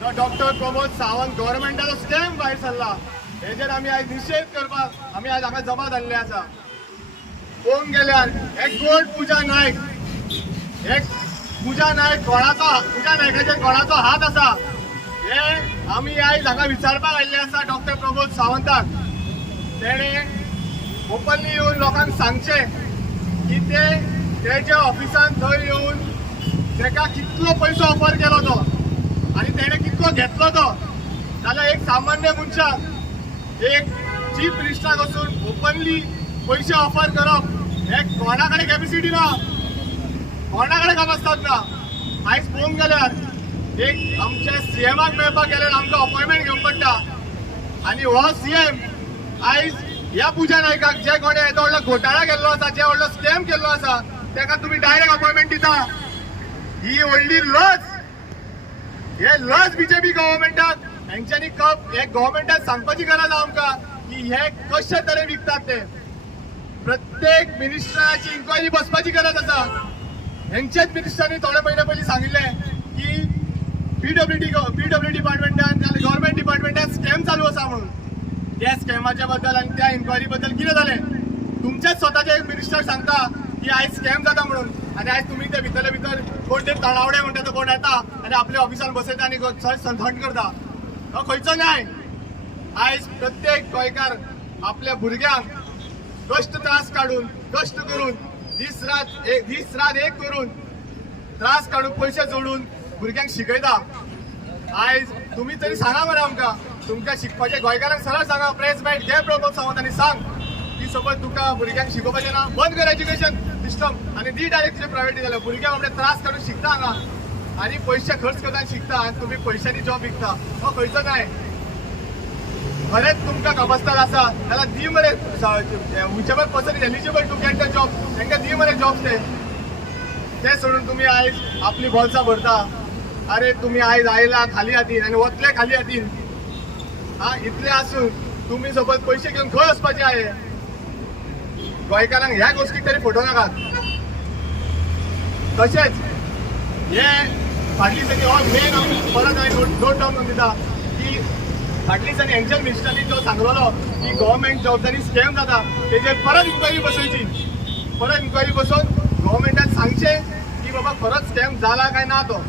Doctor Pramod Sawant गव्हर्मेंटाचो scam भायर सरला हेजेर आमी आज निषेध करपाक आमी आज हांगा जमा जाल्ले आसा. पळोवंक गेल्यार एक कोण पूजा नायक पूजा नायकाचेर कोणाचो हात आसा हे आमी आयज हांगा विचारपाक आयिल्ले आसा डॉक्टर प्रमोद सावंताक. तेणे ओपनली येवन लोकांक सांगचे की तेच्या ऑफिसान थंय येवन तेका कितलो पयसो ऑफर केलो तो आणि तेणे कितलो घेतलो तो. जाल्यार एक सामान्य मनशाक एक चीफ मिनिस्टराक वचून ओपनली पैसे ऑफर करप हे कोणा कडेन कॅपॅसिटी ना, कोणा कडेन कॅपॅसिटी ना. आयज पळोवंक गेल्यार एक आमच्या सीएमाक मेळपाक गेल्यार आमकां अपॉयंटमेंट घेवंक पडटा आनी हो सीएम आयज ह्या पूजा नायकाक जे कोणे येदो व्हडलो घोटाळा केल्लो आसा, जे व्हडलो स्कॅम केल्लो आसा तेका तुमी डायरेक्ट अपॉयंटमेंट दिता. ही व्हडली लज. हे लज बीजेपी गव्हर्मेंटाक हेंच्यांनी हे गव्हर्मेंटाक सांगपाची गरज आहा आमकां की हे कशे तरेन विकतात ते. प्रत्येक मिनिस्टराची इन्क्वायरी बसपाची गरज आसा. हेंचेच मिनिस्टरांनी थोडे पयले पयलीं सांगिल्ले की पीडब्ल्यू डिपार्टमेंटान जाल्यार गव्हर्मेंट डिपार्टमेंटान स्कॅम चालू आसा म्हणून. त्या स्कॅमाच्या बद्दल आनी त्या इन्क्वायरी बद्दल कितें जालें तुमचेच स्वताचे मिनिस्टर सांगता की आयज स्कॅम जाता म्हणून आनी आयज तुमी ते भितर कोण ते तणावडे म्हणटा तो कोण येता आनी आपल्या ऑफिसान बसयता आनी थंड करता. हो खंयचो न्याय. आयज प्रत्येक गोंयकार आपल्या भुरग्यांक कश्ट त्रास काडून कश्ट करून दीस रात एक करून त्रास काडून पयशे जोडून भुरग्यांक शिकयता. आयज तुमी तरी सांगा मरे आमकां तुमकां शिकपाचें गोंयकारांक सरळ सांगा. प्रेस मायट घे प्रमोद सावंत आनी सांग की सपोज तुका भुरग्यांक शिकोवपाचें ना बंद कर एज्युकेशन सिस्टम आनी दी डायरेक्ट तुजे प्रायवेटी जाल्यार भुरग्यांक आपले त्रास काडून शिकता हांगा आनी पयशे खर्च करता आनी शिकता आनी तुमी पयशांनी जॉब विकता. हो खंयचो न्याय. खरेंच तुमकां कॅपॅसिटी आसा जाल्यार दी मरे विचेबल person eligible to get the job तांकां दी मरे जॉब ते सोडून तुमी आयज आपली बोल्सां भरता. अरे तुमी आयज आयला खाली हातीन आनी वतले खाली हातीन. इतले आसून तुमी सपोज पयशे घेवन खंय वचपाचे आये. गोंयकारांक ह्या गोष्टीक तरी फोटो नाकात. तशेंच हे फाटली दिसांनी हो मेन आमी परत हांवें नोट डावन दिता की फाटली दिसांनी हेंच्या मिनिस्टरांनी जो सांगलोलो की गव्हर्मेंट जबाबदारी स्कॅम जाता तेजेर परत इन्क्वायरी बसोवची. परत इन्क्वायरी बसोवन गव्हर्मेंटान सांगचे की बाबा खरोच स्कॅम जाला काय ना तो.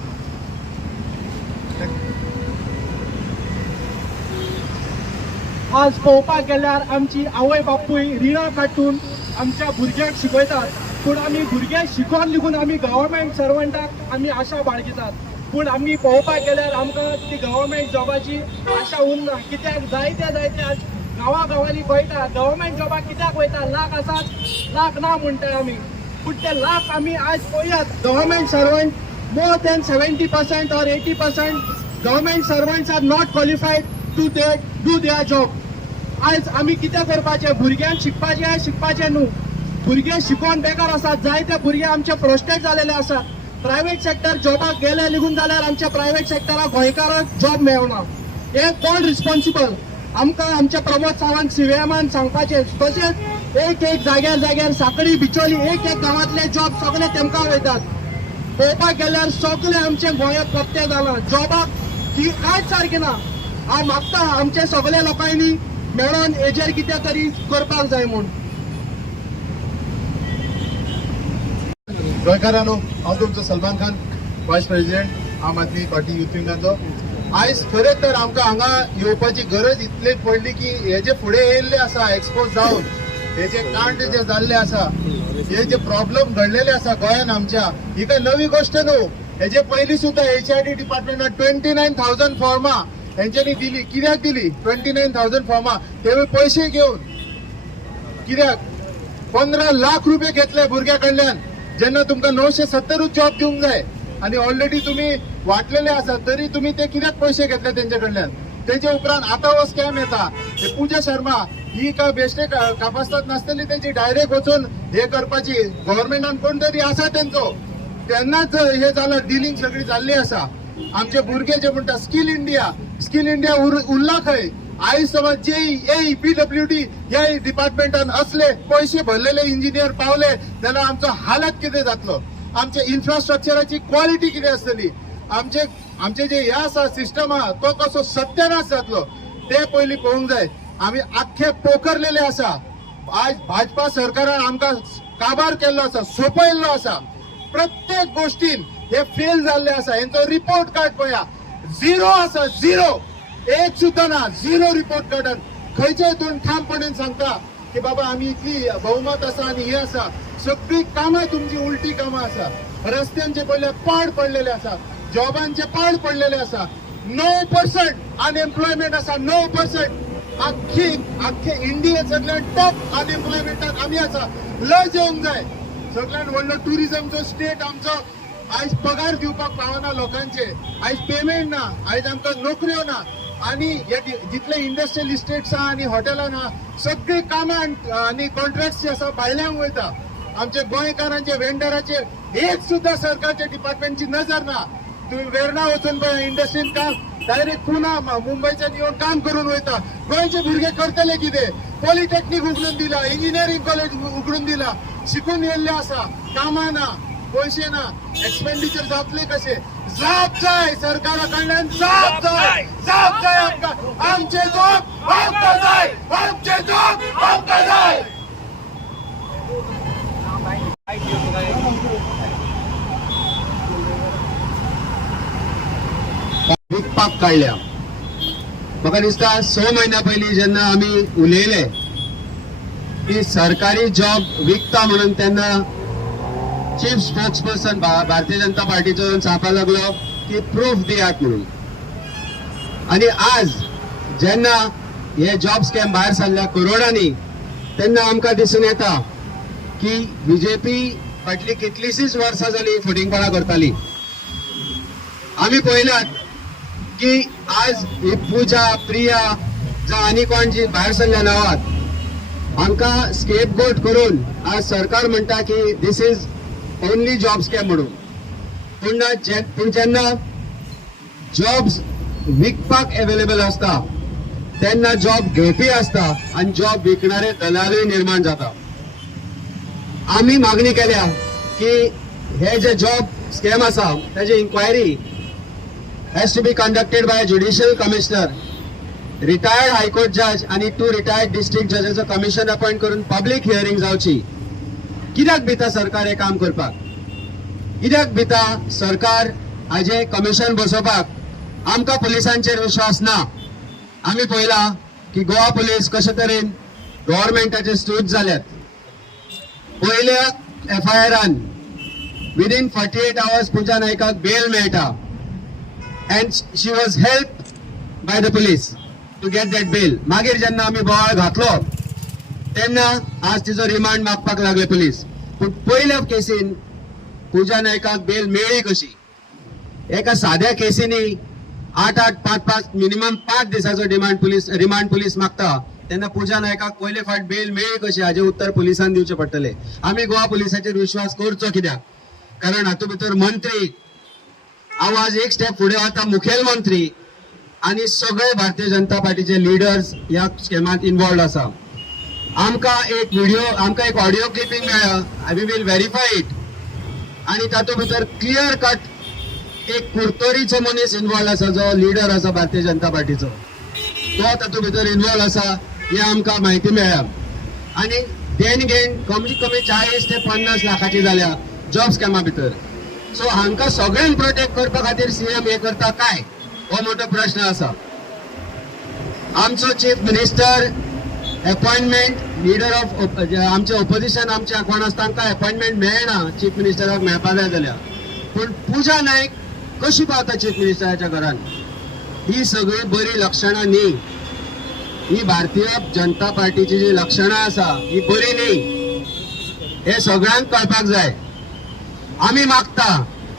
आज पळोवपाक गेल्यार आमची आवय बापूय रिणां काडून आमच्या भुरग्यांक शिकयतात. पूण आमी भुरग्यांक शिकोवन लिगून आमी गव्हर्मेंट सर्वंटाक आमी आशा बाळगितात. पूण आमी पळोवपाक गेल्यार आमकां ती गव्हर्मेंट जॉबाची आशा उरना. कित्याक जायते आज गांवांनी पळयता गव्हर्मेंट जॉबाक कित्याक वयता लाख आसात लाख ना म्हणटाय आमी. पूण ते लाख आमी आयज पळयात government servant more than 70% or 80% government servants are not qualified to do their job. आयज आमी कितें करपाचें. भुरग्यांक शिकपाचें न्हू. भुरगे शिकोवन बेकार आसात. जायते भुरगे आमचे फ्रस्ट्रेट जालेले आसात. प्रायवेट सेक्टर जॉबाक गेले निघून जाल्यार आमच्या प्रायवेट सेक्टराक गोंयकारांक जॉब मेळना. हे कोण रिस्पॉन्सिबल. आमकां आमचे प्रमोद सावंत सीएमान सांगपाचें. तशेंच एक जाग्यार साकळी बिचोली एक गांवांतले जॉब सगळे तेमकां वयतात. पळोवपाक गेल्यार सगळे आमचे गोंयांत पत्ते जालां. जॉबाक ही कांयच सारकी ना. हांव मागता आमचे सगळे लोकांनी मेळोन हेजेर कितें तरी करपाक जाय म्हूण. गोंयकारांनो, हांव तुमचो सलमान खान, वायस प्रेसिडेंट आम आदमी पार्टी युथ विंगाचो. आयज खरें तर आमकां हांगा येवपाची गरज इतली पडली की हे जे फुडें येयल्ले आसा एक्सपोज जावन हे जे कांड जे जाल्ले आसा हे जे प्रॉब्लेम घडलेले आसा गोंयान आमच्या ही काय नवी गोष्ट न्हू. हेजे पयलीं सुद्दां HRD डिपार्टमेंटान 29,000 फॉर्मां हेंच्यांनी दिली. कित्याक दिली 29,000 फॉर्मां. ते पयशे घेवन कित्याक 15 लाख रुपये घेतले भुरग्या कडल्यान जेन्ना तुमकां 970 जॉब दिवंक जाय आनी ऑलरेडी तुमी वाटलेले आसा तरी तुमी ते कित्याक पयशे घेतले तेंचे कडल्यान. तेजे उपरांत आतां हो स्कॅम येता. हे पूजा शर्मा ही काय बेश्टे कापासतात नासतली तेंची डायरेक्ट वचून हे करपाची. गव्हर्मेंटान कोण तरी आसा तेंचो तेन्नाच हे जालां. डिलिंग सगळी जाल्ली आसा. आमचे भुरगे जे म्हणटा स्कील इंडिया उरला खंय. आयज समज JEE PWD ह्या डिपार्टमेंटान असले पयशे भरलेले इंजिनियर पावले जाल्यार आमचो हालत कितें जातलो. आमच्या इन्फ्रास्ट्रक्चराची क्वॉलिटी कितें आसतली. आमचे आमचे जे हे आसा सिस्टम आहा तो कसो सत्यानाश जातलो ते पयलीं पळोवंक जाय. आमी आख्खे पोखरलेले आसा. आज भाजपा सरकारान आमकां काबार केल्लो आसा, सोंपयल्लो आसा. प्रत्येक गोष्टीन हे फेल जाल्ले आसा. हेंचो रिपोर्ट कार्ड पळया, झिरो आसा, झिरो. एक सुद्दां ना, झिरो रिपोर्ट कार्डान. खंयचे हितून ठामपणान सांगता की बाबा आमी इतली बहुमत आसा आनी हे आसा. सगळी कामां तुमची उलटी कामां आसा. रस्त्यांचे पयले पाड पडलेले आसा, जॉबांचे पाड पडलेले आसा. 9% अनएम्प्लॉयमेंट आसा, 9%. आख्खे इंडियेत सगळ्यात टॉप अनएम्प्लॉयमेंटात आमी आसा. लज येवंक जाय. सगळ्यात व्हडलो टुरिझमचो स्टेट आमचो. आयज पगार दिवपाक पावना लोकांचे. आयज पेमेंट ना, आयज आमकां नोकऱ्यो ना. आणि हे जितले इंडस्ट्रियल इस्टेट्स आहा आनी हॉटेलां आहा सगळी कामां आनी कॉन्ट्रॅक्ट्स जे आसा भायल्यांक वयता. आमचे गोंयकारांचे वेंडराचे एक सुद्धा सरकारच्या डिपार्टमेंटची नजर ना. तुम्ही वेर्णा वचून पळय इंडस्ट्रीन काम डायरेक्ट पुना मुंबईच्यान येवन काम करून वयता. गोंयचे भुरगे करतले कितें? पॉलिटेक्निक उगडून दिला, इंजिनियरिंग कॉलेज उगडून दिला. शिकून येयल्ले आसा, कामां ना, पैसे ना, एक्सपेंडिचर जातले कशे? जाप जाय सरकारा कडल्यान, जाप जाय, जाप जाय आमकां. आमचे जॉब आमकां जाय, आमचे जॉब आमकां जाय. विकपाक काडल्या. म्हाका दिसता 6 म्हयन्या पयलीं जेन्ना आमी उलयले की सरकारी जॉब विकता म्हणून तेन्ना चीफ स्पोक्सपर्सन भारतीय जनता पार्टीचो सांगपाक लागलो की प्रूफ दियात म्हणून. आणि आज जेन्ना हे जॉब स्कॅम भायर सरल्या करोडांनी तेन्ना आमकां दिसून येता की बीजेपी फाटली कितलीशीच वर्सां जाली फुटींगपणां करताली. आमी पळयलात की आज ही पूजा, प्रिया जावं आनी कोण जी भायर सरल्या नावात आमकां स्केप गोट करून आज सरकार म्हणटा की दिस इज ओनली जॉब स्कॅम म्हणून. पूण जेन्ना जॉब्स विकपाक अवेलेबल असता तेन्ना जॉब घेवपी असता आणि जॉब विकणारे दलालूय निर्माण जाता. आम्ही मागणी केल्या की हे जे जॉब स्कॅम आसा ताची inquiry has to be conducted by a judicial commissioner, retired high court judge आणि 2 retired district judges commission appoint करून पब्लिक हियरिंग जावची. कित्याक भिता सरकार हे काम करपाक? कित्याक भिता सरकार हाजे कमिशन बसोवपाक? आमकां पुलिसांचेर विश्वास ना. आमी पळयला की गोवा पुलीस कशे तरेन गव्हर्मेंटाचे स्टूज जाल्यात. पयल्या FIR-आन विदिन 48 hours पुजा नायकाक बेल मेळटा. And she was helped by the police to get that bail. मागीर जेन्ना आमी बोवाळ घातलो तेन्ना आज तिचो रिमांड मागपाक लागले पुलीस. पूण पयल्या केसीन पुजा नायकाक बेल मेळ्ळी कशी? एका साद्या केसीनी 8-8, 5-5 मिनिमम 5 दिसाचो रिमांड पुलीस मागता तेन्ना पुजा नायकाक पयले फावट बेल मेळ्ळी कशी हाचे उत्तर पुलिसान दिवचे पडटले. आमी गोवा पुलिसाचेर विश्वास करचो कित्याक? कारण हातूंत भितर मंत्री आवाज एक स्टेप फुडें वता, मुखेलमंत्री आणि सगळे भारतीय जनता पार्टीचे लिडर्स ह्या स्कॅमात इन्वॉल्व आसा. आमकां एक ऑडिओ क्लिपिंग मेळ्ळा. We will verify it. आणि तातूंत भितर क्लियर कट एक कुर्तोरीचो मनीस इन्वॉल्व आसा जो लिडर आसा भारतीय जनता पार्टीचो. तो तातूंत भितर इन्वॉल्व आसा हे आमकां म्हायती मेळ्ळ्या. आणि देण घेण कमीत कमी 40 ते 50 लाखाची जाल्या जॉब स्कॅमा भितर. सो हांकां सगळ्यांक प्रोटेक्ट करपा खातीर सीएम हे करता काय हो मोठो प्रश्न आसा. आमचो chief minister appointment leader of आमचे ओपोजिशन आमचे कोण आसा तांकां अपॉइंटमेंट मेळना चीफ मिनिस्टराक मेळपा जाय जाल्यार. पूण पुजा नायक कशी पावता चीफ मिनिस्टराच्या घरान? ही सगळी बरी लक्षणां न्ही. ही भारतीय जनता पार्टीची जी लक्षणां आसा ही बरी न्ही. हे सगळ्यांक कळपाक जाय. आम्ही मागता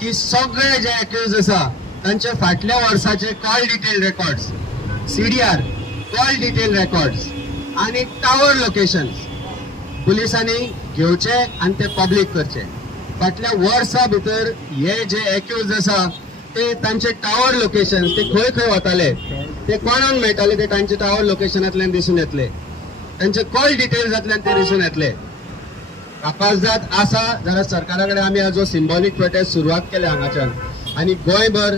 की सगळे जे एक्यूज आसा तांचे फाटल्या वर्साचे call detail records, CDR call detail records आणि टावर लोकेशन्स पुलिसांनी घेवचे आणि ते पब्लीक करचे. फाटल्या वर्सा भितर हे जे एक्यूज आसा ते तांचे टावर लोकेशन्स ते खंय खंय वताले ते कोणाक मेळटाले ते तांचे टावर लोकेशनांतल्यान दिसून येतले. तांचे कॉल डिटेल्सांतल्यान ते दिसून येतले. अपाजात आसा जाल्यार सरकारा कडेन आमी हाजो सिंबॉलीक प्रोटेस्ट सुरवात केल्या हांगाच्यान. आणि गोंयभर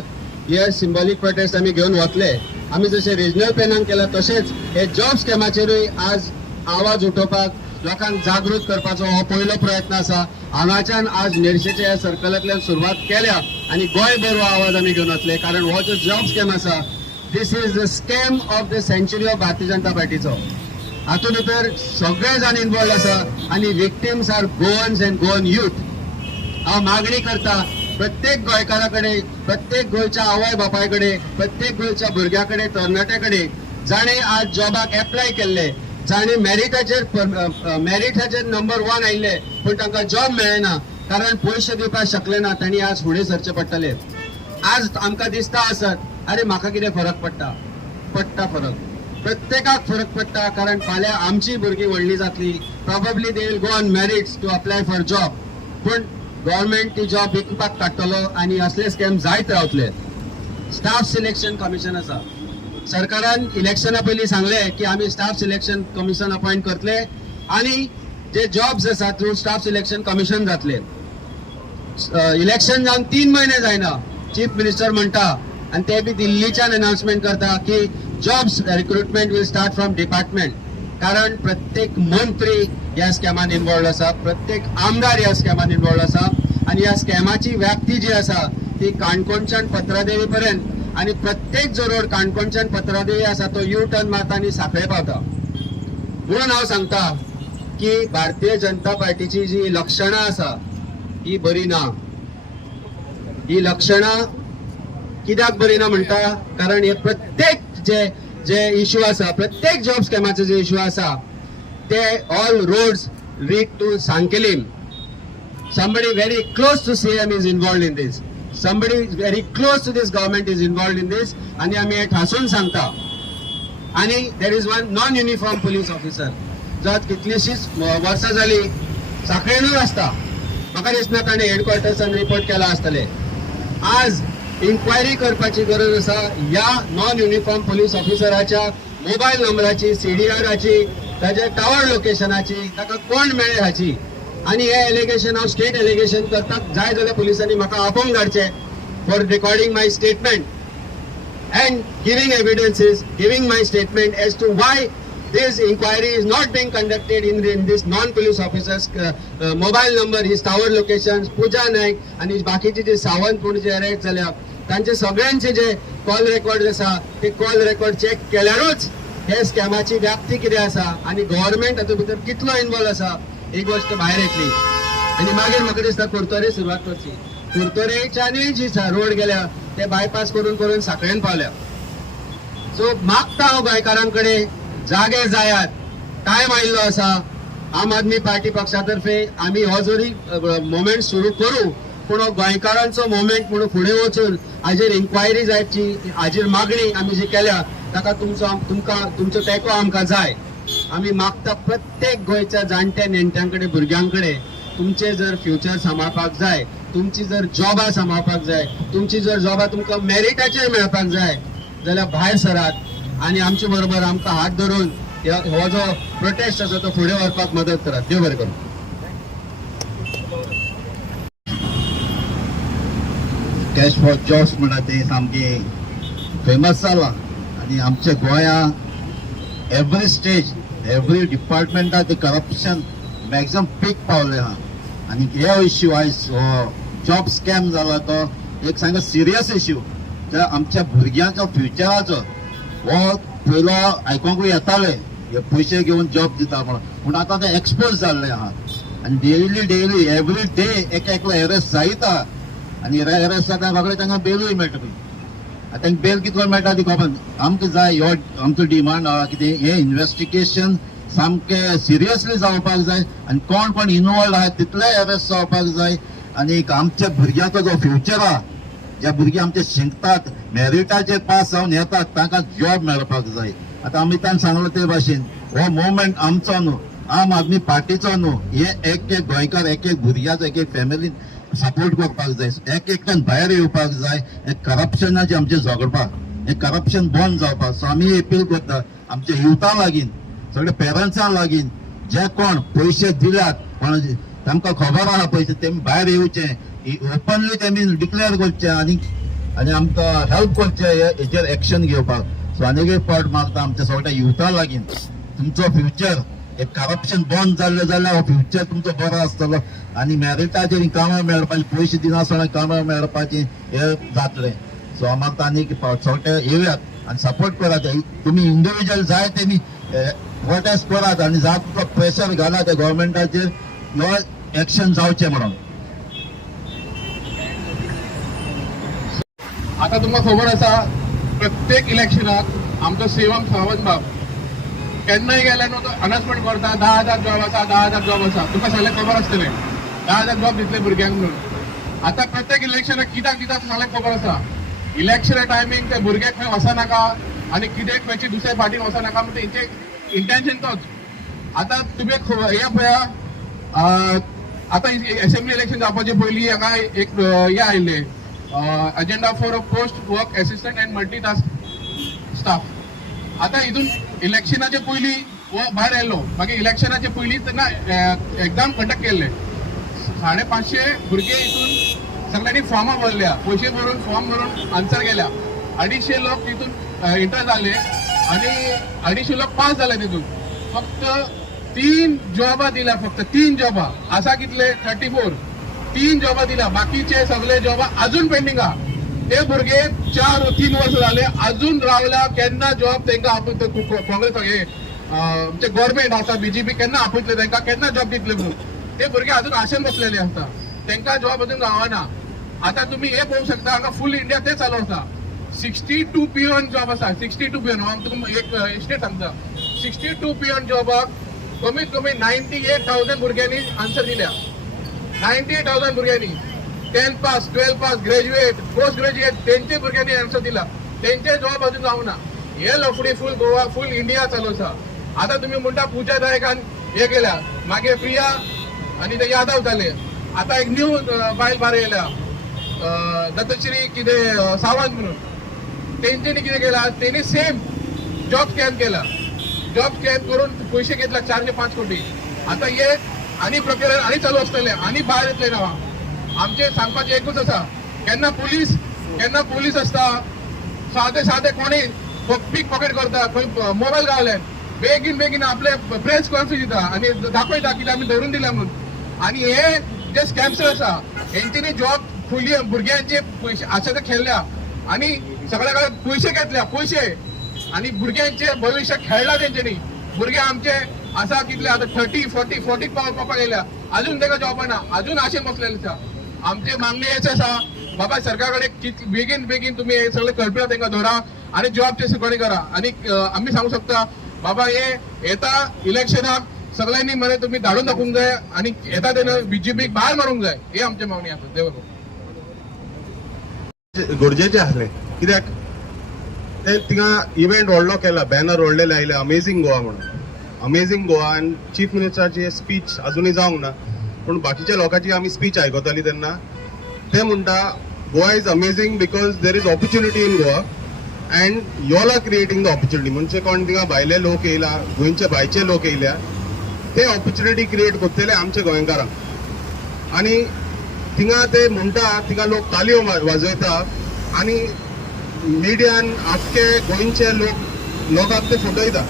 हे सिंबॉलिक प्रोटेस्ट आम्ही घेऊन वतले. आम्ही जसे रिजनल प्लॅनान केला तसेच हे जॉब स्कॅमाचेरूय आज आवाज उठोवपाक लोकांक जागृत करपाचो हो पयलो प्रयत्न आसा. हांगाच्यान आज मेर्शेच्या ह्या सर्कलांतल्यान सुरवात केल्या आनी गोंयभर हो आवाज आमी घेवन वतले. कारण हो जो जॉब स्कॅम आसा this is the scam of the century of Bharatiya Janata पार्टीचो. हातूंत भितर सगळे जाण इन्वॉल्व आसा आनी victims are Goans and Goan youth. हांव मागणी करता प्रत्येक गोंयकारा कडेन, प्रत्येक गोंयच्या आवय बापाय कडेन, प्रत्येक गोंयच्या भुरग्या कडेन, तरणाट्या कडेन जाणें आज जॉबाक एप्लाय केल्ले, जाणें मेरिटाचेर नंबर 1 आयिल्ले पूण तांकां जॉब मेळना कारण पयशे दिवपाक शकले ना, तांणी आज फुडें सरचे पडटले. आज आमकां दिसता आसत अरे म्हाका कितें फरक पडटा फरक प्रत्येकाक फरक पडटा. कारण फाल्यां आमची भुरगीं व्हडली जातली, probably they will go on merits to apply for job, पूण गव्हर्नमेंट ती जॉब विकपाक काडटलो आनी असले स्कॅम जायत रावतले. स्टाफ सिलेक्शन कमिशन आसा, सरकारान इलेक्शना पयलीं सांगले की आमी स्टाफ सिलेक्शन कमिशन अपॉइंट करतले आनी जे जॉब्स आसा थ्रू स्टाफ सिलेक्शन कमिशन जातले. इलेक्शन जावन 3 महिने जायना चीफ मिनिस्टर म्हणटा आनी ते बी दिल्लीच्यान अनाउन्समेंट करता की jobs recruitment will start from department. कारण प्रत्येक मंत्री ह्या स्कॅमान इन्वॉल्व आसा, प्रत्येक आमदार ह्या स्कॅमान इन्वॉल्व आसा आनी ह्या स्कॅमाची व्याप्ती जी आसा ती काणकोणच्यान पत्रादेवी पर्यंत आनी प्रत्येक जो रोड काणकोणच्यान पत्रादेवी आसा तो यू टर्न मारता आनी सांखळे पावता. म्हणून हांव सांगता की भारतीय जनता पार्टीची जी लक्षणां आसा ही बरी ना. ही लक्षणां कित्याक बरी ना म्हणटा कारण हे प्रत्येक जे इश्यू आसा, प्रत्येक जॉब स्कॅमाचे जे इश्यू आसा ते all roads lead to Sanquelim. somebody very close to CM is involved in this, somebody very close to this government is involved in this आणि आम्ही हे ठासून सांगता. आणि there is one non uniform police officer जो आज कितलीशीच वर्सां जाली सांखळेनूच आसता. म्हाका दिसना ताणें हेडक्वॉर्टर्सान रिपोर्ट केला आसतले. आज इन्क्वायरी करपाची गरज आसा ह्या नॉन युनिफॉर्म पोलीस ऑफिसराच्या मोबायल नंबराची, CDRची, ताच्या टावर लोकेशनाची, ताका कोण मेळ्ळे हाची. आणि हे एलिगेशन हांव स्टेट एलिगेशन करता जाय जाल्यार पुलिसांनी म्हाका आपोवंक धाडचे for recording my statement and giving evidences, giving my statement as to why this inquiry is not being conducted in this non-police officers mobile number, his tower locations, Pooja Naik आणि बाकीचे जे सावंत पूण जे अरेस्ट जाल्या तांचे सगळ्यांचे जे call record आसा ते कॉल रेकॉर्ड चेक केल्यारूच हे स्कॅमाची व्याप्ती कितें आसा आणि गव्हर्नमेंट हातूंत भितर कितलो इन्वॉल्व आसा ही गोष्ट भायर येतली. आणि मागीर म्हाका दिसता कुर्तोरे सुरवात करची. कुर्तोरेच्यानूय जी रोड गेल्या ते बायपास करून करून सांखळेन पावल्या. सो मागता हांव गोंयकारांकडे जागे जायात, टायम आयिल्लो आसा. आम आदमी पार्टी पक्षातर्फे आम्ही हो जरी मुवमेंट सुरू करू पूण हो गोंयकारांचो मुवमेंट म्हणून फुडें वचून हाजेर इन्क्वायरी जायची, हाजेर मागणी आमी जी केल्या ताका तुमचो तेंको आमकां जाय. आमी मागता प्रत्येक गोंयच्या जाणट्या नेणट्यांकडे, भुरग्यांकडे तुमचे जर फ्युचर सांबाळपाक जाय, तुमची जर जॉबां सांबाळपाक जाय, तुमची जर जॉबां तुमकां मेरिटाचेर मेळपाक जाय जाल्यार भायर सरात आणि आमच्या बरोबर आमकां हात धरून हो जो प्रोटेस्ट आसा तो फुडें व्हरपाक मदत करात. देव बरें करूं. कॅश फॉर जॉब्स म्हणटा ते सामके फेमस जाला आणि आमच्या गोंया एवरी स्टेज, एवरी डिपार्टमेंटात ते करप्शन मॅक्झिमम पीक पावले आहा. आणि हे इश्यू आयज जॉब स्कॅम जाला तो एक सांगा सिरियस इश्यू. तर आमच्या भुरग्यांच्या फ्युचराचो हो पयलो आयकूंक येताले हे पयशे घेवन जॉब दिता म्हणून, पूण आतां ते एक्सपोज जाल्ले आहा. आनी डेली एवरी डे एकलो एरेस्ट जायता आनी एरेस्ट जाता सगळे तांकां बेलूय मेळटली. आतां तांकां बेल कितलो मेळटा ती खबर. आमकां जाय ह्यो आमचो डिमांड आहा कितें हे इन्व्हेस्टिगेशन सामकें सिरियसली जावपाक जाय आनी कोण कोण इन्वॉल्व आहा तितले एरेस्ट जावपाक जाय. आनी आमच्या भुरग्याचो जो फ्युचर आहा, जे भुरगे आमचे शिकतात, मेरिटाचेर पास जावन येतात तांकां जॉब मेळपाक जाय. आतां अमितान सांगलो ते भाशेन हो मुवमेंट आमचो न्हू, आम आदमी पार्टीचो न्हू. हे एक गोंयकार, एक भुरग्याचो, एक फॅमिलीन सपोर्ट करपाक जाय. एकट्यान भायर येवपाक जाय. हे करप्शनाचे आमचे झगडपाक, हे करप्शन बंद जावपाक. सो आमी अपील करता आमच्या युथा लागीं, सगळे पेरंट्सां लागीं, जे कोण पयशे दिल्यात कोण तांकां खबर आहा पयशे तेमी भायर येवचे, ओपनली तेमी डिक्लेअर करचे. आनी आमकां हेल्प करचे हेचेर एक्शन घेवपाक. सो आनीक एक पावट मागता आमच्या सगळ्या युथा लागीं तुमचो फ्युचर एक करप्शन बंद जाल्लें जाल्यार हो फ्युचर तुमचो बरो आसतलो आनी मेरिटाचेर कामां मेळपाचें पयशे दिनासतना कामां मेळपाचें हें जातलें. सो हांव मागता आनीक पावट सगळे येयात आनी सपोर्ट करात. तुमी इंडिव्हिज्युअल जाय तेमी प्रोटेस्ट करात आनी जाता तुका प्रेशर घाला त्या गव्हर्मेंटाचेर ह्यो एक्शन जावचें म्हणून. आता तुमकां खबर आसा प्रत्येक इलेक्शनाक आमचो शिवम सावंत बाब केन्नाय गेले न्हू तो अनाउन्समेंट करता 10,000 जॉब आसा 10,000 जॉब आसा. तुका सगळें खबर आसतलें 10,000 जॉब दितले भुरग्यांक म्हणून. आता प्रत्येक इलेक्शनाक कित्याक दिता सगळ्यांक खबर आसा. इलेक्शना टायमींग ते भुरगे खंय वचनाका आनी कितें खंयची दुसऱ्या पार्टीन वचनाका म्हणून तेंचे इंटेन्शन तोच. आता तुमी हे पळया आता असेंब्ली इलेक्शन जावपाचे पयलीं हांगा एक हे आयिल्ले agenda for a post work assistant end multitask staff. आता हितून इलेक्शनाचे पयलीं हो भायर येयलो मागीर इलेक्शनाचे पयलीं तेन्ना एग्जाम कंडक्ट केल्ले 550 भुरगे हितून सगळ्यांनी फॉर्मां भरल्या पयशे भरून फॉर्म भरून आन्सर केल्या 250 लोक तितून इंटर जाले आनी 250 लोक पास जाले तितून. फक्त 3 जॉबां दिल्या फक्त 3 जॉबां आसा कितले 34 3 जॉबां दिल्या बाकीचे सगळे जॉबां अजून पेंडिंग आहा. ते भुरगे 3 वर्स झाले अजून रावल्या केन्ना जॉब तांकां आपूण काँग्रेस हे आमचे गव्हर्मेंट आसा बीजेपी केन्ना आपूयतले तांकां केन्ना जॉब दितले म्हणून. ते भुरगे अजून आशेन बसलेले आसता तांकां जॉब अजून गावना. आता तुम्ही हे पळोवंक शकता हांगा फूल इंडिया ते चालू आसा 62 पिओन जॉब आसा 62 पिओन. हांव तुमकां एक स्टेट सांगता 62 पिओन जॉबाक कमीत कमी 98,000 भुरग्यांनी आन्सर दिल्या. 98,000 भुरग्यांनी 10th pass 12th pass graduate post graduate तेंचे भुरग्यांनी आन्सर दिला. तेंचे जॉब अजून जावना. हे लफडी फूल गोवा फूल इंडिया चालू आसा. आता तुम्ही म्हणटा पूजा नायकान हे केल्या मागे प्रिया आणि ते यादव जाले. आता एक न्यू बायल भायर येयल्या दत्तश्री कितें सावंत म्हणून तेंच्यांनी कितें केला तेणी सेम जॉब स्कॅम केला. जॉब स्कॅम करून पयशे घेतला 4 ते 5 कोटी. आता हे आनी प्रकरण आनी चालू आसतले आनी भायर येतले नांवां. आमचे सांगपाचें एकूच आसा केन्ना पुलीस आसता सादे कोणी पीक पॉकेट करता खंय मोबायल गावले बेगीन आपले प्रेस कॉन्फरन्स दिता आनी दाखयता कितें आमी धरून दिल्या म्हणून. आनी हे जे स्कॅम्सर आसा हेंच्यांनी जॉब खुली भुरग्यांचे पयशे आसा ते खेळल्या आनी सगळ्या कडेन पयशे घेतल्या पयशे आनी भुरग्यांचे भविश्य खेळला तेंच्यांनी. भुरगे आमचे आसा कितले आता 30-40 पावपाक येयल्या अजून ताका जॉब ना अजून आशेन बसलेले आसा. आमचे मागणी हेच आसा बाबा सरकार कडेन बेगीन तुम्ही हे सगळे कल्पना तांकां धरा आनी जॉबचे सुकवणी करा. आनी आमी सांगू शकता बाबा हे येता इलेक्शनाक सगळ्यांनी मरे तुम्ही धाडून दाखोवंक जाय आनी येता तेन्ना बीजेपीक भायर मारूंक जाय हे आमचे मागणी आसा. देव गरजेचे आसले कित्याक ते थिंगा इव्हेंट व्हडलो केला बॅनर व्हडले लायले अमेझिंग गोवा म्हणून. अमेझिंग गोवा आनी चीफ मिनिस्टराची स्पीच अजूनय जावंक ना पूण बाकीच्या लोकांची आमी स्पीच आयकताली तेन्ना ते म्हणटा Goa is amazing because there is opportunity in Goa and you all are creating the opportunity. म्हणजे कोण थिंगा भायले लोक येयला गोंयचे भायचे लोक येयल्या ते ऑपॉर्च्युनिटी क्रिएट करतले आमच्या गोंयकारांक. आनी थिंगा ते म्हणटा थिंगा लोक तालयो वाजयता आनी मिडियान आख्खे गोंयचे लोकांक ते फटयता.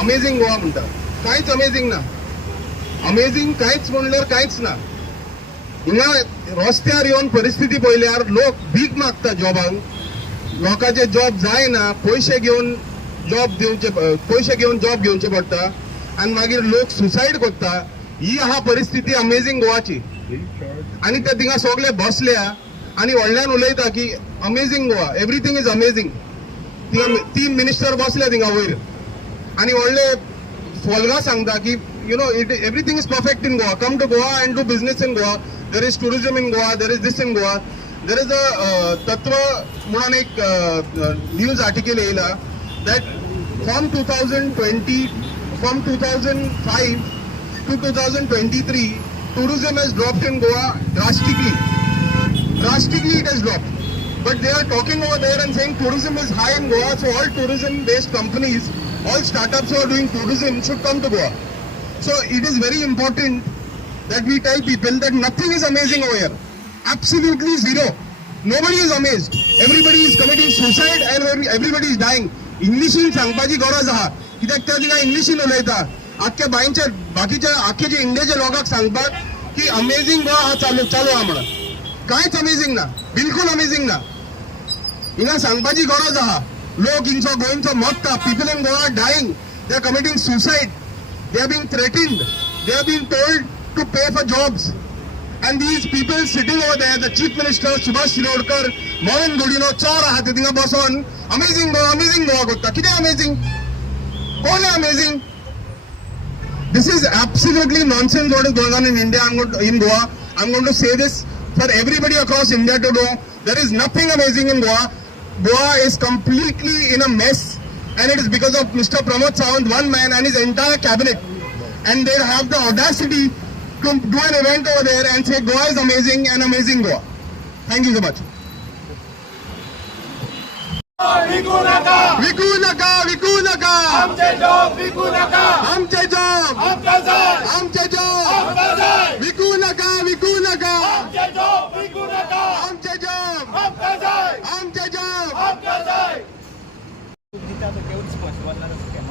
अमेझिंग गोवा म्हणटा कांयच अमेझिंग ना. अमेझिंग कांयच म्हणल्यार कांयच ना. हिंगा रस्त्यार येवन परिस्थिती पळयल्यार लोक भीक मागता जॉबांक. लोकांचे जॉब जायना पयशे घेवन जॉब घेवचे पडटा आनी मागीर लोक सुसायड करता. ही आहा परिस्थिती अमेझिंग गोवाची. आनी ते थिंगा सगळे बसल्या आनी व्हडल्यान उलयता की amazing Goa everything is amazing. थिंगा 3 मिनिस्टर बसले थिंगा वयर आनी व्हडले फोलगा सांगता की you know everything is perfect in Goa. Come to Goa and do business in Goa. There is tourism in Goa. There is this in Goa. There is a Tatva म्हणून एक न्यूज आर्टिकल येयला that from 2005 to 2023 tourism has dropped in Goa drastically. Drastically it has dropped. But they are talking over there and saying tourism is high in Goa, so all tourism based companies, all startups who are doing tourism should come to Goa. So it is very important that we tell people that nothing is amazing over here. Absolutely zero. Nobody is amazed. Everybody is committing suicide and everybody is dying. इंग्लिशीन सांगपाची गरज आहा कित्याक ते तिका इंग्लिशीन उलयता आख्या बायच्या बाकीच्या आख्या जे इंडियाच्या लोकांक सांगपाक की अमेझिंग गोवा हा चालू आहा म्हणून कांयच अमेझिंग ना बिलकुल अमेझिंग ना हिंगा सांगपाची गरज आहा लोक हिंचो गोंयचो मरता people in Goa dying they are committing suicide they are being threatened they are being told to pay for jobs and these people sitting over there the chief minister Subhash Shirokar Mohan Godino चोर आहा ते थिंगा बसोन amazing Goa करता कितें amazing कोण amazing this is absolutely nonsense what is going on in India in Goa I'm going to say this for everybody across India to know there is nothing amazing in Goa is completely in a mess and it is because of Mr. Pramod Sawant one man and his entire cabinet and they have the audacity to do an event over there and say Goa is amazing and amazing Goa. Thank you so much. विकू नका विकू नका आमचे job विकू नका आमचे job आमका जाय आमचे जॉब आमका जाय विकू नका आमचे जॉब विकू नका आमचे जॉब आमका जाय आमचे जॉब आमका जाय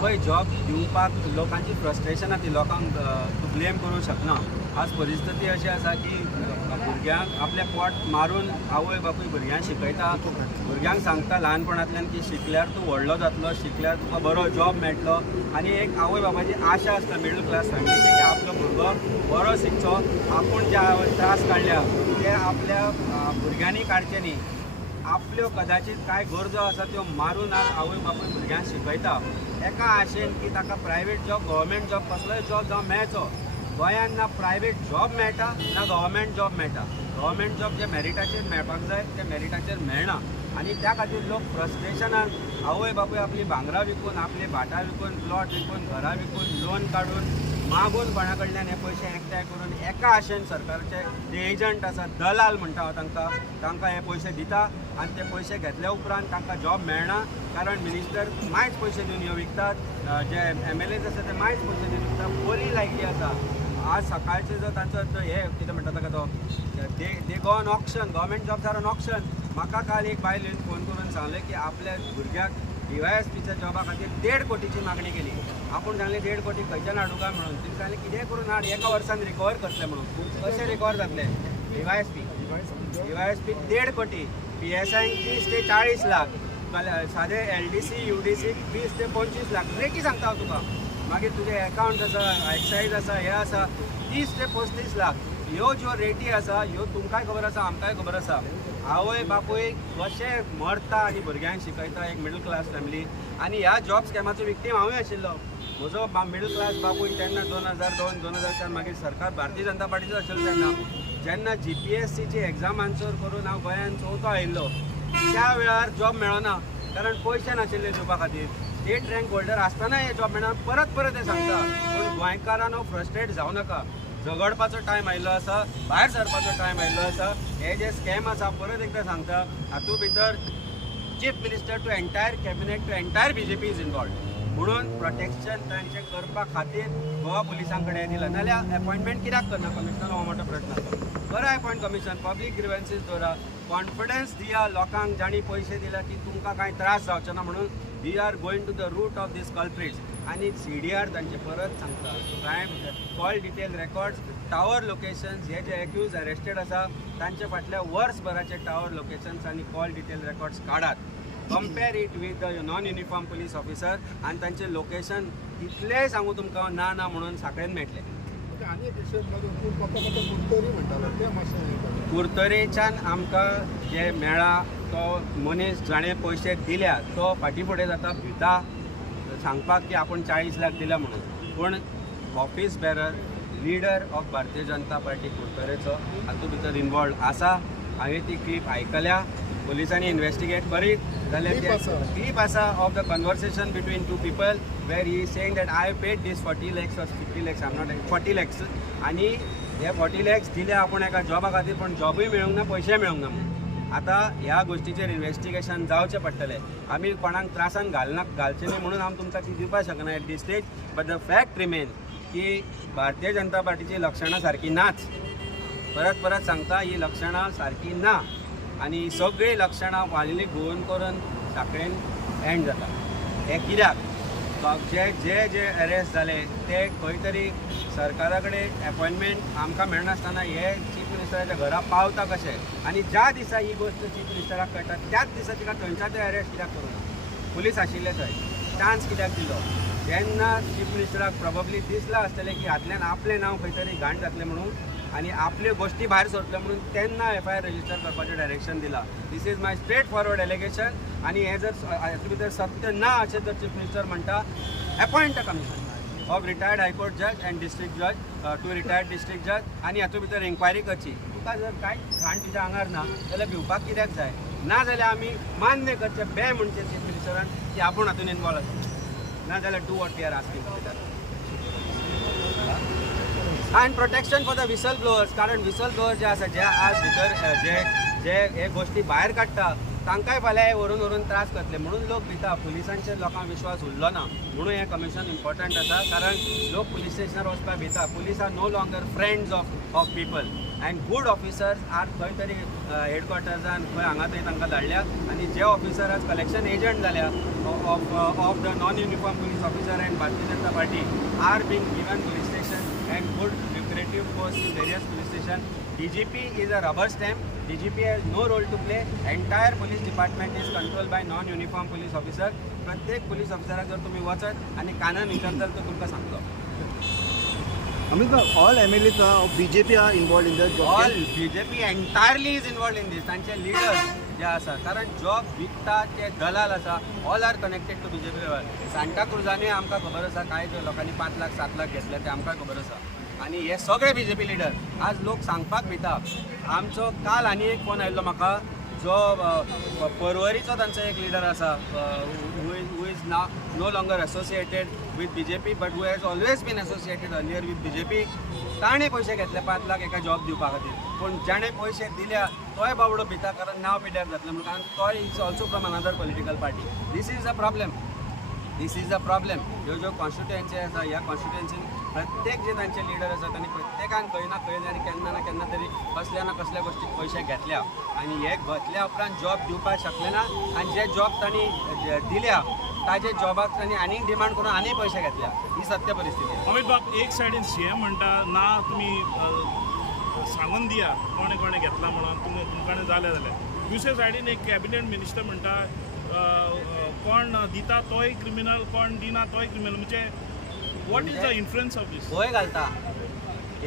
पळय जॉब दिवपाक लोकांची फ्रस्ट्रेशन आसा ती लोकांक तूं ब्लेम करूंक शकना आज परिस्थिती अशी आसा की भुरग्यांक आपले पोट मारून आवय बापूय भुरग्यांक शिकयता भुरग्यांक सांगता ल्हानपणांतल्यान की शिकल्यार तूं व्हडलो जातलो शिकल्यार तुका बरो जॉब मेळटलो आनी एक आवय बापाची आशा आसता मिडल क्लास फॅमिलीची की आपलो भुरगो बरो शिकचो आपूण जे त्रास काडल्या ते आपल्या भुरग्यांनी काडचे न्ही आपल्यो कदाचित कांय गरजो आसा त्यो मारून आज आवय बापूय भुरग्यांक शिकयता एका आशेन की ताका प्रायवेट जॉब गव्हर्मेंट जॉब कसलोय जॉब जावं मेळचो गोंयांत ना प्रायवेट जॉब मेळटा ना गव्हर्मेंट जॉब मेळटा गव्हर्मेंट जॉब जे मेरिटाचेर मेळपाक जाय ते मेरिटाचेर मेळना आनी त्या खातीर लोक फ्रस्ट्रेशनान आवय बापूय आपली भांगरां विकून आपली भाटां विकून प्लॉट विकून घरां विकून लोन काडून मागून कोणा कडल्यान हे पयशे एकठांय करून एका आशेन सरकारचे जे एजंट आसा दलाल म्हणटा हांव तांकां हे पयशे दिता आनी ते पयशे घेतल्या उपरांत तांकां जॉब मेळना कारण मिनिस्टर मायच पयशे दिवन ह्यो विकतात जे MLAs आसा ते मायच पयशे दिवन विकतात बोली लायिल्ली आसा आज सकाळचे जो तांचो हे कितें म्हणटा ताका तो they go on auction government jobs are on auction म्हाका काल एक बायल येवन फोन करून सांगलें की आपल्या भुरग्याक DYSPच्या जॉबा खातीर 1.5 कोटीची मागणी केली आपूण सांगलें 1.5 कोटी खंयच्यान हाडूं काय म्हणून तिणें सांगलें कितें करून हाड एका वर्सान रिकवर करतले म्हणून कशें रिकवर जातले DYSP 1.5 कोटी PSI 30 ते 40 लाख सादे LDC UDC 20 ते 25 लाख रेटी सांगता हांव तुका मागीर तुजे अकाउंट आसा एक्सायज आसा हे आसा 30 ते 35 लाख ह्यो ज्यो रेटी आसा ह्यो तुमकांय खबर आसा आमकांय खबर आसा आवय बापूय कशें मरता आनी भुरग्यांक शिकयता एक मिडल क्लास फॅमिली आनी ह्या जॉब स्कॅमाचो विक्टीम हांवूय आशिल्लो म्हजो मिडल क्लास बापूय तेन्ना 2002-2004 मागीर सरकार भारतीय जनता पार्टीचो आशिल्लो तेन्ना जेन्ना GPSCची एग्जाम आन्सर करून हांव गोंयांत चवथो आयिल्लो त्या वेळार जॉब मेळना कारण पयशे नाशिल्ले दिवपा खातीर स्टेट रँक होल्डर आसतना हे जॉब मेळना परत हे सांगता पूण गोंयकारांनो फ्रस्ट्रेट जावं नाका झगडपाचो टायम आयिल्लो आसा भायर सरपाचो टायम आयिल्लो आसा हे जे स्कॅम आसा परत एकदां सांगता हातूंत भितर chief minister to entire cabinet to entire BJP is involved म्हणून प्रोटेक्शन तांचे करपा खातीर गोवा पुलिसां कडेन दिलां नाल्यार अपॉयंटमेंट कित्याक करना कमिशनर हो मोठो प्रश्न आसा बरो अपॉयंट कमिशन पब्लीक ग्रिव्हन्सीस दवरा कॉन्फिडन्स दिया लोकांक जाणी पयशे दिल्या की तुमकां कांय त्रास जावचे ना म्हणून we are going to the root of these culprits आनी CDR तांचे परत सांगता crime call detail records tower locations हे जे एक्यूज अरेस्टेड आसा तांचे फाटल्या वर्सभराचे टावर लोकेशन्स आनी कॉल डिटेल रेकॉर्ड्स काडात compare it with the non uniform police officer आनी तांचे लोकेशन इतलेय सांगू तुमकां ना म्हणून साखळेन मेळटले कुर्तरेच्यान आमकां जे मेळ्ळा तो मनीस जाणें पयशे दिल्या तो फाटीं फुडें जाता भिता सांगपाक की आपूण 40 लाख दिला म्हणून पूण office bearer leader of Bharatiya Janata party कुर्तरेचो हातूंत भितर इनवॉल्ड आसा हांवें ती क्लीप आयकल्या पुलिसांनी इन्वेस्टिगेट करीत जाल्यार क्लीप आसा of the conversation between 2 people where he saying that I paid this 40 lakhs or 50 lakhs I am not 40 lakhs आनी हे 40 lakhs दिले आपूण एका जॉबा खातीर पूण जॉबूय मेळूंक ना पयशे मेळूंक ना म्हणून आतां ह्या गोश्टीचेर इन्वेस्टिगेशन जावचें पडटलें आमी कोणाक त्रासान घालचे न्ही म्हणून हांव तुमकां ती दिवपाक शकना at this stage but the fact remain की भारतीय जनता पार्टीची लक्षणां सारकी नाच परत सांगता ही लक्षणां सारकी ना आनी सगळीं लक्षणां वालिल्ली घुंवन करून साखळेन एंड जाता. हें कित्याक जे जे जे अरेस्ट जाले ते खंय तरी सरकारा कडेन अपॉयंटमेंट आमकां मेळनासतना हे चीफ मिनिस्टराच्या घरा पावता कशें आनी ज्या दिसा ही गोश्ट चीफ मिनिस्टराक कळटा त्याच दिसा तिका थंयच्या थंय अरेस्ट कित्याक करूना. पुलीस आशिल्ले थंय चान्स कित्याक दिलो. जेन्ना चीफ मिनिस्टराक प्रॉबब्ली दिसलां आसतलें की हातल्यान आपलें नांव खंय तरी घाण जातलें म्हणून आनी आपल्यो गोश्टी भायर सरतल्यो म्हणून तेन्ना FIR रजिस्टर करपाचें डायरेक्शन दिलां. This is my straight forward allegation. आनी हें जर हाचे भितर सत्य ना अशें जर चीफ मिनिस्टर म्हणटा appoint a commission of retired high court जज एंड डिस्ट्रिक्ट जज टू रिटायर्ड डिस्ट्रिक्ट जज आनी हातूं भितर एन्क्वायरी करची. तुका जर कांय घाण तुज्या आंगार ना जाल्यार भिवपाक कित्याक जाय. ना जाल्यार आमी मान्य करचें बे म्हणचें चीफ मिनिस्टरान की आपूण हातून इनवॉल्व आसा. ना जाल्यार do what we are asking for. And protection for the whistleblowers. कारण विसल ब्लोअर जे आसा जे आज भितर जे हे गोश्टी भायर काडटा तांकांय फाल्यां हे व्हरून त्रास करतले म्हणून लोक भिता. पुलिसांचेर लोकांक विश्वास उरलो ना म्हणून हें कमिशन इम्पॉर्टंट आसा. कारण लोक पुलीस स्टेशनार वचपाक भिता. Police are no longer friends of people and good officers are खंय तरी हेडक्वॉर्टर्सान खंय हांगा थंय तांकां धाडल्या आनी जे ऑफिसर आज कलेक्शन एजंट जाल्या of the non uniform police officer and Bharatiya Janata Party are being given police station and good lucrative posts in various police station. DGP is a rubber stamp. DGP has no role to play. Entire police department is controlled by non-uniform police officer. प्रत्येक police officer जर तुम्ही वचत आणि कानान विचारताल तर तुमकां सांगतो. Amit, all MLAs of BJP are involved in the job. All BJP entirely is involved in this. तांचे leaders जे आसा कारण जॉब विकता ते दलाल आसा all are connected to BJP level. Santa क्रुजांनी आमकां खबर आसा कांय लोकांनी 5 लाख 7 लाख घेतले ते आमकां खबर आसा. आनी हे सगळे BJP लिडर आज लोक सांगपाक भिता. आमचो काल आनी एक फोन आयिल्लो म्हाका जो परवरीचो तांचो एक लिडर आसा who is no longer associated with BJP but who has always been associated earlier with BJP. ताणें पयशे घेतले 5 लाख एका जॉब दिवपा खातीर. पूण जाणें पयशे दिल्या तोय बाबडो भिता कारण नांव पिड्यार जातलें म्हणून. कारण तोय is also from another political party. This is a problem. ह्यो कॉन्स्टिट्युएन्सी आसा ह्या कॉन्स्टिट्युएन्सीन प्रत्येक जे तांचे लिडर आसा तांणी प्रत्येकान खंय ना खंय तरी केन्ना ना केन्ना तरी कसल्या ना कसल्या गोश्टीक पयशे घेतल्या आनी हे घेतल्या उपरांत जॉब दिवपाक शकले ना आनी जे जॉब तांणी दिल्या ताजे जॉबाक तांणी आनीक डिमांड करून आनी पयशे घेतल्या. ही सत्य परिस्थिती. अमित बाब एक सायडीन CM म्हणटा ना तुमी सांगून दिया कोणे कोणे घेतला म्हणून तुमकां जालें जाल्यार. दुसरे सायडीन एक कॅबिनेट मिनिस्टर म्हणटा कोण दिता तोय क्रिमिनल कोण दिना तोय क्रिमिनल. म्हणजे what is the influence of these. भंय घालता.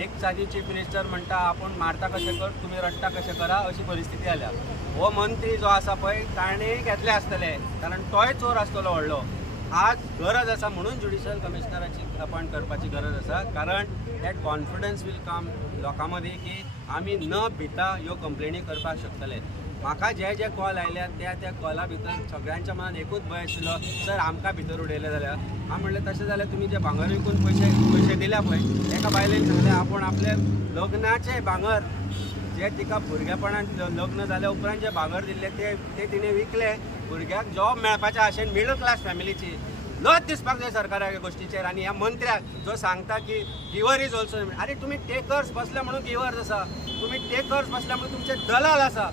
एक सादी चीफ मिनिस्टर म्हणटा आपूण मारता कशें कर तुमी रडटा कशें करा अशी परिस्थिती जाल्या. हो मंत्री जो आसा पळय ताणें घेतले आसतले कारण तोय चोर आसतलो व्हडलो. आज गरज आसा म्हणून ज्युडिशियल कमिशनराची अपॉयंट करपाची गरज आसा कारण दॅट कॉन्फिडन्स वील कम लोकां मदीं की आमी न भिता ह्यो कंप्लेनी करपाक शकतले. म्हाका जे जे कॉल आयल्या त्या कॉला भितर सगळ्यांच्या मनात एकूच भंय आशिल्लो सर आमकां भितर उडयले जाल्यार. हांव म्हणलें तशें जाल्यार तुमी जे भांगर विकून पयशे दिल्या पळय एका बायलेन सांगलें आपूण आपले लग्नाचे भांगर जे तिका भुरगेपणान लग्न जाल्या उपरांत जे भांगर दिल्ले ते तिणें विकले भुरग्याक जॉब मेळपाच्या आशेन मिडल क्लास फॅमिलीची. लज दिसपाक जाय सरकाराक ह्या गोश्टीचेर. आनी ह्या मंत्र्याक जो सांगता की गिवर इज ऑल्सो अरे तुमी टेकर्स बसल्या म्हणून गिवर्स आसा. तुमी टेकर्स बसल्या म्हणून तुमचे दलाल आसा.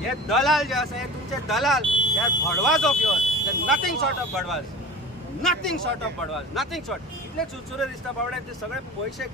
हे दलाल जे आसा हे तुमचे दलाल हे भडवाज of your. Nothing short of भडवाज. Nothing short. इतले चुरचुरे दिसता बाबड्या ते सगळे पयशे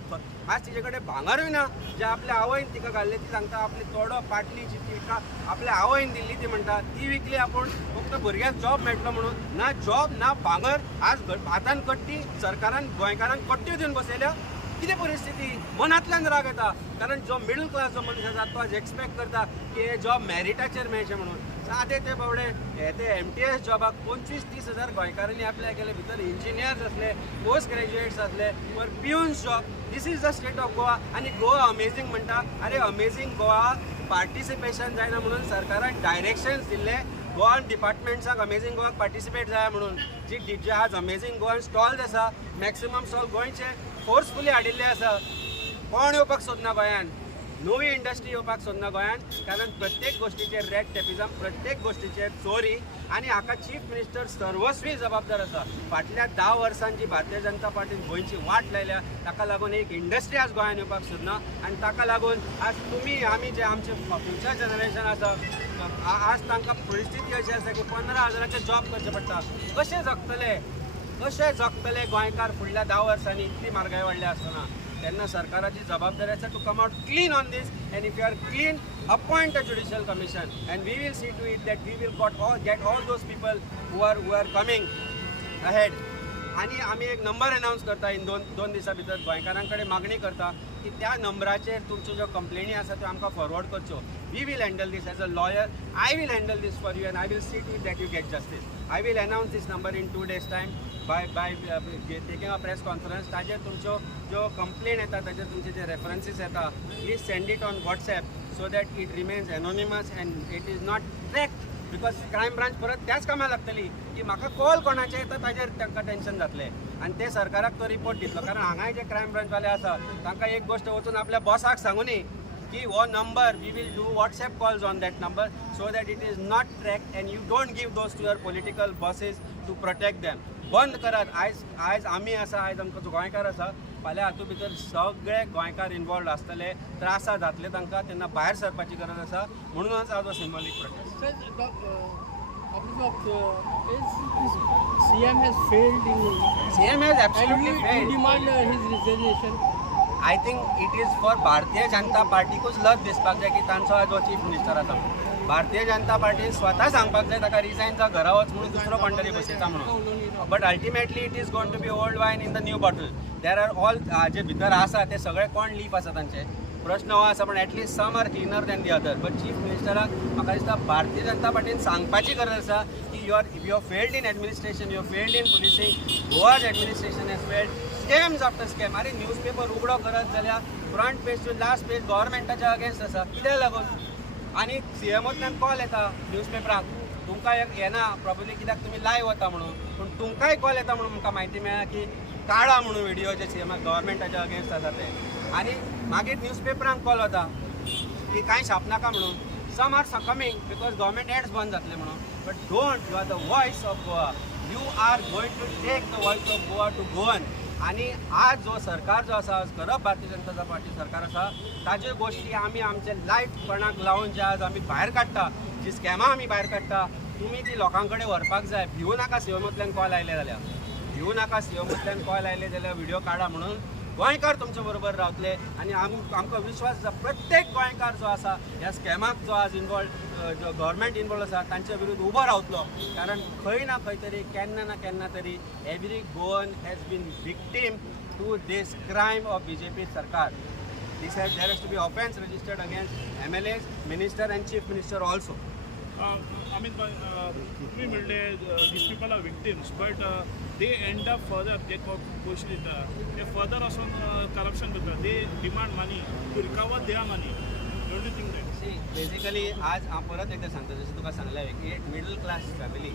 आज तिचे कडेन भांगरूय ना जे आपल्या आवयन तिका घाल्ले ती सांगता आपली तोडो पाटली जी तिका आपल्या आवयन दिल्ली ती म्हणटा ती विकली आपूण फक्त भुरग्याक जॉब मेळटलो म्हणून. ना जॉब ना भांगर. आज हातान कट्टी सरकारान गोंयकारांक कट्ट्यो दिवन बसयल्या. कितें परिस्थिती. मनांतल्यान राग येता कारण जो मिडल क्लास जो मनीस आसा तो आज एक्सपेक्ट करता की हे जॉब मेरिटाचेर मेळचे म्हणून. सादे ते बाबडे हे ते MTS जॉबाक 25-30 हजार गोंयकारांनी आपल्या केले भितर इंजिनियर्स असले पोस्ट ग्रॅज्युएट्स असले वर peons job. This is the state of Goa. आनी गोवा अमेझींग म्हणटा. अरे अमेझींग गोवा पार्टिसिपेशन जायना म्हणून सरकारान डायरेक्शन्स दिल्ले गोवान डिपार्टमेंट्साक अमेझींग गोवाक पार्टिसिपेट जाय म्हणून. जे आज अमेझींग गोवान स्टॉल्स आसा मॅक्सिमम स्टॉल गोंयचे फोर्सफुली हाडिल्ले आसा. कोण येवपाक सोदना गोंयान. नवी इंडस्ट्री येवपाक सोदना गोंयान कारण प्रत्येक गोश्टीचेर रेड टेपिझम प्रत्येक गोश्टीचेर चोरी आनी हाका चीफ मिनिस्टर सर्वस्वी जबाबदार आसा. फाटल्या 10 वर्सांची भारतीय जनता पार्टीन गोंयची वाट लायल्या ताका लागून एक इंडस्ट्री आज गोंयान येवपाक सोदना आनी ताका लागून आज तुमी आमी जे आमचे फ्युचर जनरेशन आसा आज तांकां परिस्थिती अशी आसा की 15,000चे जॉब करचे पडटा. कशे जगतले गोंयकार फुडल्या 10 वर्सांनी इतली म्हारगाय वाडली आसतना. तेन्ना सरकाराची जबाबदारी आसा to come out clean on this, and if you are clean, appoint a judicial commission, and we will see to it that we will get all those people who are coming ahead. आणि आमी एक number announce करता in दोन दिसां भितर गोंयकारां कडेन मागणी करता की त्या नंबराचेर तुमच्यो ज्यो कंप्लेनी आसा त्यो आमकां फॉरवर्ड करच्यो. We will handle this as a lawyer. I will handle this for you and I will see to it that you get justice. I will announce this number in 2 days time by taking a press conference. ताजेर तुमच्यो ज्यो complain येता ताजेर तुमचे जे references येता, please send it on WhatsApp so that it remains anonymous and it is not tracked. Because crime branch परत त्याच कामां लागतली की म्हाका कॉल कोणाचे येता ताजेर तांकां टेन्शन जातलें आनी ते सरकाराक तो रिपोर्ट दितलो. कारण हांगाय जे क्रायम ब्रांचवाले आसा तांकां एक गोश्ट वचून आपल्या बॉसाक सांगुनी की हो number we will do WhatsApp calls on that number so that it is not tracked and you don't give those to your political bosses to protect them. बंद करात. आयज आमी आसा, आयज आमकां गोंयकार आसा, फाल्यां हातूंत भितर सगळे गोंयकार इनवॉल्ड आसतले, त्रासा जातले तांकां, तेन्ना भायर सरपाची गरज आसा. म्हणूनच आज हो सिंबॉलीक prostate. CM has failed in CM has absolutely and failed. you demand his resignation. I think it is for Bharatiya Janata पार्टीकूच लज दिसपाक जाय की तांचो आज हो चीफ मिनिस्टर आसा. भारतीय जनता पार्टीन स्वता सांगपाक जाय ताका रिजायन जा, घरा वच म्हणून दुसरो कोण तरी बसयता म्हणून. But ultimately it is going to be old wine in the new bottle. There are all जे भितर आसा ते सगळे कोण लीफ आसा तांचे. प्रश्न हो आसा पण at least some are cleaner than the other. But chief मिनिस्टराक म्हाका दिसता भारतीय जनता पार्टीन सांगपाची गरज आसा की you are failed in administration, you failed in policing, Goa's administration has failed. Scams after scam. अरे न्यूजपेपर उगडो करत जाल्यार front page to last page गव्हर्मेंटाच्या अगेन्स्ट आसा. कित्याक लागून? आनी सीएमओतल्यान कॉल येता न्यूजपेपराक, तुमकां येना प्रॉब्ली कित्याक तुमी लायव्ह वता म्हणून, पूण तुमकांय कॉल येता म्हणून म्हाका म्हायती मेळ्ळा की काडा म्हणून व्हिडिओ जे सीएमाक गव्हर्मेंटाच्या अगेन्स्ट आसा ते. आनी मागीर न्यूजपेपरांक कॉल वता की कांय छापनाका म्हणून. Some are succumbing because government ads बंद जातले म्हणून. But don't, you are the voice of Goa. You are going to take the voice of Goa to Goan. आणि आज जो सरकार जो आसा, करप भारतीय जनता पार्टी सरकार आसा, ताज्यो गोश्टी आमी आमचे लायफ कोणाक लावून जे आज आमी भायर काडटा, जी स्कॅमां आमी भायर काडटा, तुमी ती लोकां कडेन व्हरपाक जाय. भिवू नाका सीएमओतल्यान कॉल आयले जाल्यार, भिवू नाका सीएमओतल्यान कॉल आयले जाल्यार व्हिडिओ काडा म्हणून. गोंयकार तुमचे बरोबर रावतले आनी आमकां विश्वास आसा प्रत्येक गोंयकार जो आसा ह्या स्कॅमाक जो आज इनवॉल्ड गव्हर्मेंट इनवॉल्ड आसा तांचे विरुद्ध उबो रावतलो. कारण खंय ना खंय तरी केन्ना ना केन्ना तरी every Goan has been victim to this crime of BJP सरकार. This has there has to be offence registered against MLAs, minister and chief minister also. Amit bhai, तुम्ही म्हणले these people are victims, but they end up further, they गोष्टी दितात, they further वचून corruption करतात, they demand money to recover their money. Don't you think that? See, basically आज हांव परत एकदा सांगता, जशें तुका सांगलें की एक मिडल क्लास फॅमिली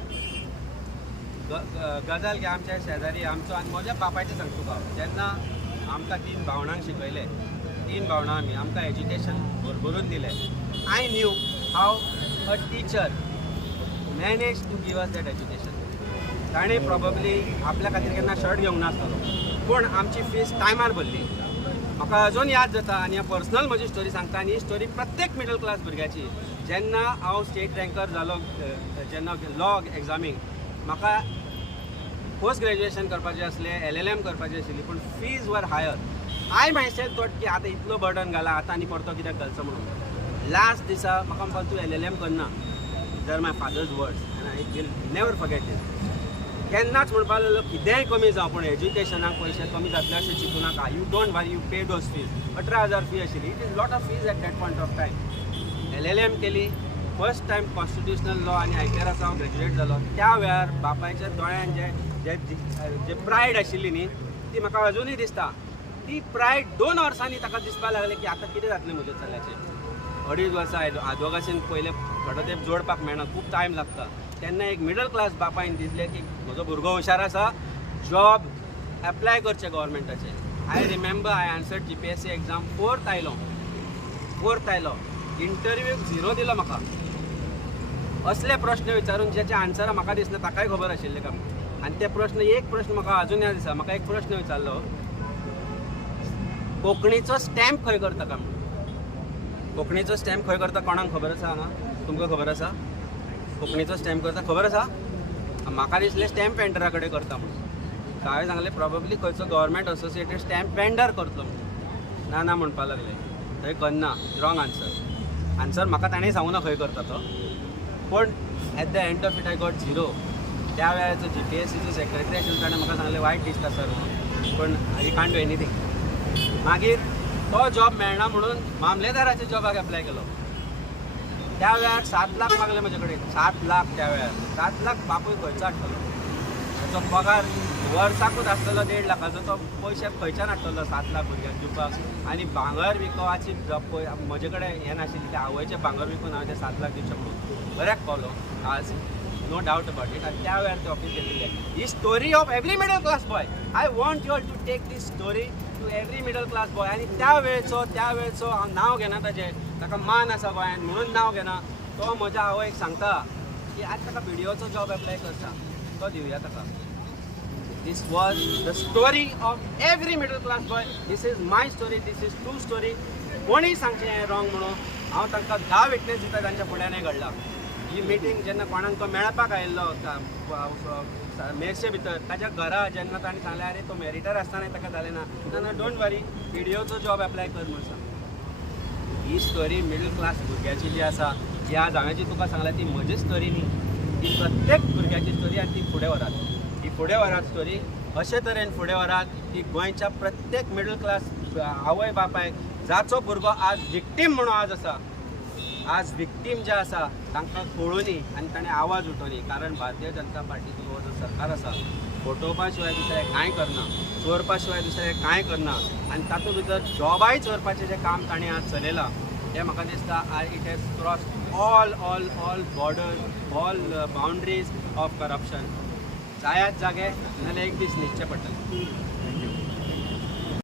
गजाल घे आमच्या शेजारी आमचो आनी म्हज्या बापायचें सांगता तुका. जेन्ना आमकां 3 भावणांक शिकयले, 3 भावणां आमकां एज्युकेशन भरभरून दिलें. I knew have a teacher manage to give us that education. ताणें प्रॉबली आपल्या खातीर केन्ना शर्ट घेवंक नासतलो, पूण आमची फीस टायमार भरली. म्हाका अजून याद जाता आनी हांव पर्सनल म्हजी स्टोरी सांगता आनी ही स्टोरी प्रत्येक मिडल क्लास भुरग्याची. जेन्ना हांव स्टेट रँकर जालो, जेन्ना लॉ एग्जामीक म्हाका पोस्ट ग्रॅज्युएशन करपाचें आसलें, LLM करपाची आशिल्ली, पूण फीज वर हायर. आय मायसेल्फ थॉट की आतां इतलो बर्डन घाला, आतां आनी परतो कित्याक घालचो म्हणून. लास्ट दिसा म्हाका म्हणपाक तूं LLM करना. There my father's words and I will never forget these. केन्नाच म्हणपाक लागलो कितेंय कमी जावं पूण एज्युकेशनाक पयशे कमी जातले अशें चिंतू नाका. You don't worry, you pay those fees. 18,000 fee आशिल्ली. It is lot of fees at that point of time. LLM केली. फर्स्ट टायम कॉन्स्टिट्युशनल लॉ आनी IPRS हांव ग्रॅज्युएट जालो. त्या वेळार बापायच्या दोळ्यान जे प्रायड आशिल्ली न्ही ती म्हाका अजुनूय दिसता. ती प्रायड 2 वर्सांनी ताका दिसपाक लागलें की आतां कितें जातलें म्हज्या चल्याचें. 2.5 वर्सां आदवोगासीन पयलें घडोतेप जोडपाक मेळना, खूब टायम लागता. तेन्ना एक मिडल क्लास बापायन दिसलें की म्हजो भुरगो हुशार आसा, जॉब एप्लाय करचें गव्हर्मेंटाचें. I remember I answered GPSC exam 4th आयलो. इंटरव्यूक 0 दिलो म्हाका. असले प्रश्न विचारून जेचे आन्सर म्हाका दिसना ताकाय खबर आशिल्ले का. आनी ते प्रश्न एक प्रश्न म्हाका अजून याद आसा. म्हाका एक प्रश्न विचारलो, कोंकणीचो स्टॅम्प खंय करता का म्हणून. कोंकणीचो स्टॅम्प खंय करता कोणाक खबर आसा हांगा? तुमकां खबर आसा कोंकणीचो स्टॅम्प करता खबर आसा म्हाका दिसलें स्टॅम्प वेंडरा कडेन करता म्हणून हांवें सांगलें प्रॉबेबली खंयचो गव्हर्मेंट असोसिएटेड स्टॅम्प वेंडर करतलो म्हणून ना म्हणपा लागले थंय करना रॉंग आन्सर म्हाका ताणें सांगूं ना खंय करता तो पण at the end of it I got 0 त्या वेळाचो GPSCचो सेक्रेटरी आशिल्लो ताणें म्हाका सांगलें वायट दिसता सर म्हणून पण आय कांट डू एनीथींग मागीर तो जॉब मेळना म्हणून मामलेदाराच्या जॉबाक एप्लाय केलो त्या वेळार 7 लाख मागले म्हजे कडेन 7 लाख त्या वेळार 7 लाख बापूय खंयचो हाडटलो ताचो पगार वर्साकूच आसतलो 1.5 लाखाचो तो पयशे खंयच्यान हाडटलो 7 लाख भुरग्यांक दिवपाक आनी भांगर विकोवाची म्हजे कडेन हें नाशिल्ली त्या आवयचें भांगर विकून हांवें ते 7 लाख दिवचे म्हणून बऱ्याक पावलो आज नो डावट अबाउट इट आनी त्या वेळार ते ऑफीस गेल्ले ही story of every middle class boy I want you all to take these story to every middle class boy आनी त्या वेळचो हांव नांव घेना ताजें ताका मान आसा गोंयांत म्हणून नांव घेना तो म्हज्या आवयक सांगता की आज ताका व्हिडिओचो जॉब एप्लाय करता तो दिवया ताका This was the story of every middle class boy. This is my story. This is true story. कोणीय सांगचें हें रॉंग म्हणून हांव तांकां 10 विटनेस दिता तांच्या फुड्यान हें घडलां ही मिटींग जेन्ना कोणाक तो मेळपाक आयिल्लो मेर्शे भितर ताच्या घरा जेन्ना ताणें सांगलें अरे तो मेरिटर आसतना ताका जालें ना डोंट वरी व्हिडिओचो जॉब एप्लाय कर म्हणून सांग ही स्टोरी मिडल क्लास भुरग्याची जी आसा जी आज हांवें जी तुका सांगल्या ती म्हजी स्टोरी न्ही ती प्रत्येक भुरग्याची स्टोरी आनी ती फुडें व्हरात ही फुडें व्हरात स्टोरी अशे तरेन फुडें व्हरात की गोंयच्या प्रत्येक मिडल क्लास आवय बापायक जाचो भुरगो आज विक्टीम म्हणून आज आसा आज विक्टीम जे आसा तांकां कळुनी आनी ताणें आवाज उठोवनी कारण भारतीय जनता पार्टीचो हो जो सरकार आसा फटोवपा शिवाय दुसरें कांय करना चोरपा शिवाय दुसरें कांय करना आनी तातूंत भितर जॉबाय चोरपाचें जें काम ताणें आज चलयलां तें म्हाका दिसता it has cross all borders all boundaries of corruption जायात जागे नाल्यार एक दीस न्हिदचें पडटलें थँक्यू